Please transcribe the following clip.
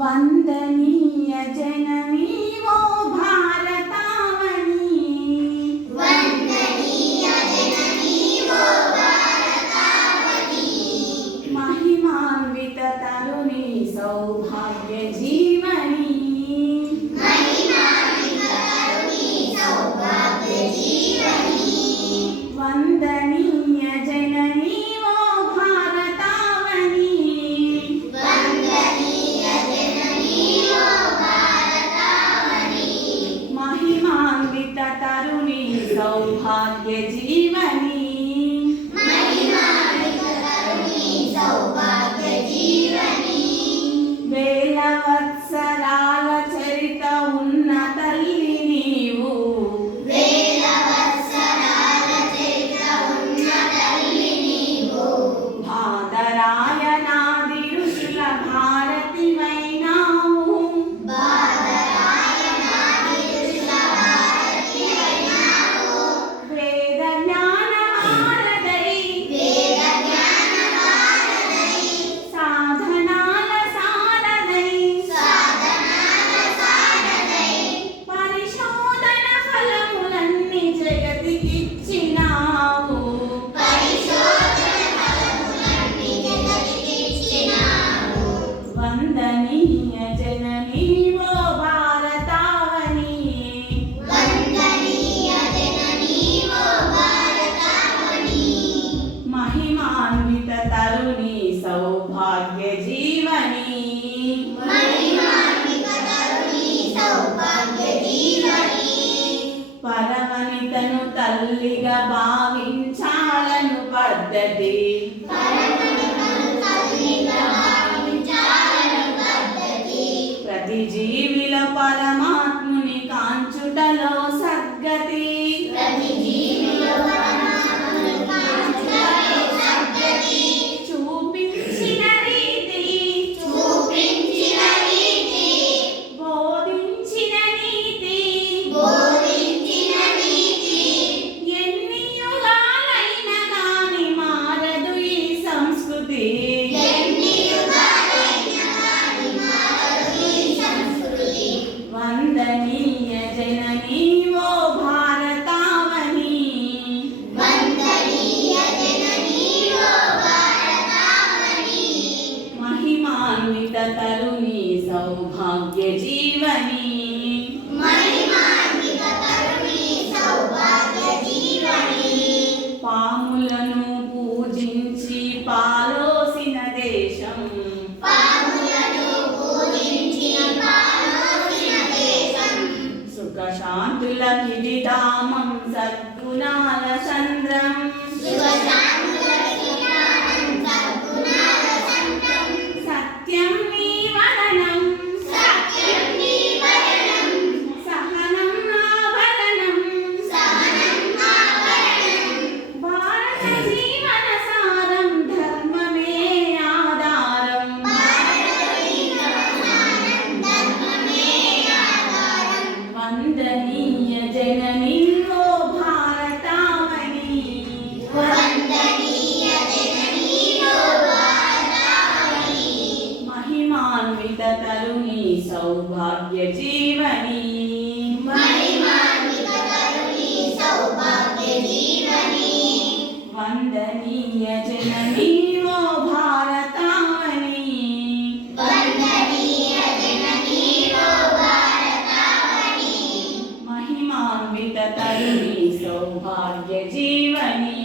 वंदनीय जननी वो भारतावनी, वंदनीय जननी वो भारतावनी, महिमान्वित तरुणी सौभाग्य जीवनी, महिमान्वित तरुणी सौभाग्य जीवनी, वंदनीय जननी वो भारतावनी, वंदनीय जननी वो भारतावनी, महिमान्वित तरुणी सौभाग्य जीवनी, महिमान्वित तरुणी सौभाग्य जीवनी, వేలవత్సరాల చరిత ఉన్న తల్లి నీవు, వేల వత్సరాల చరిత్ర ఉన్న తల్లి నీవు, బాదరాయణాది ఋషుల భారతివైనావు, బాదరాయణాది ఋషుల భారతివైనావు, వేద జ్ఞానమారదై వేద జ్ఞానమారదై, సాధనాల సారదై సాధనాల సారదై, పరిశోధన ఫలములన్నీ జగతికిచ్చినావు, పరిశోధన ఫలములన్నీ జగతికిచ్చినావు, వందనీయ జననీ ఓ భారతావని, వందనీయ జననీ ఓ భారతావని, महिमान्वित तरुणी सौभाग्य जीवनी, महिमान्विత తరుణి సౌభాగ్య జీవని, పరవనితను తల్లిగా భావించాలను పద్ధతి, పరమను తల్లిగా భావించాలను పద్ధతి, ప్రతి జీవిలో పరమాత్ముని కాంచుటలో సద్గతి, ప్రతి జీవిలో పరమాత్మను కాంచుటలో సద్గతి, చూపించిన రీతి చూపించిన రీతి, బోధించిన నీతి, బోధించిన నీతి, ఎన్ని యుగాలైన గాని మారదు ఈ సంస్కృతి, ఎన్ని యుగాలైనా గాని మారదు ఈ సంస్కృతి, వందనీయ జననీ ఓ భారతావని, వందనీయ జననీ ఓ భారతావని, महिमान्वित तरुणी सौभाग्य जीवनी, महिमान्विత తరుణి సౌభాగ్య జీవని, పాములను పూజించి పాలోసిన దేశం, పాములను పూజించిన పాలోసిన దేశం, సుఖశాంతుల కిరీటామం సద్గుణాల చంద్రం, సుఖశాంతుల జ్ఞానం సద్గుణాల సంతం, సత్యం నీ వదనం, సత్యం నీ వదనం, సహనం ఆభరణం, సహనం ఆభరణం, భారత జీవన సారం ధర్మమే ఆధారం, భారత జీవనసారం ధర్మమే ఆధారం, వందనీయ జననీ ఓ భారతావని, వందనీయ జననీ ఓ భారతావని, महिमान्वित तरुणी सौभाग्య जीवनी, महिमान्विత తరుణి సౌభాగ్య జీవని, వందనీయ జననీ ఓ భారతావని, వందనీయ జననీ ఓ భారతావని, महिमान्वित तरुणी सौभाग्य जीवनी.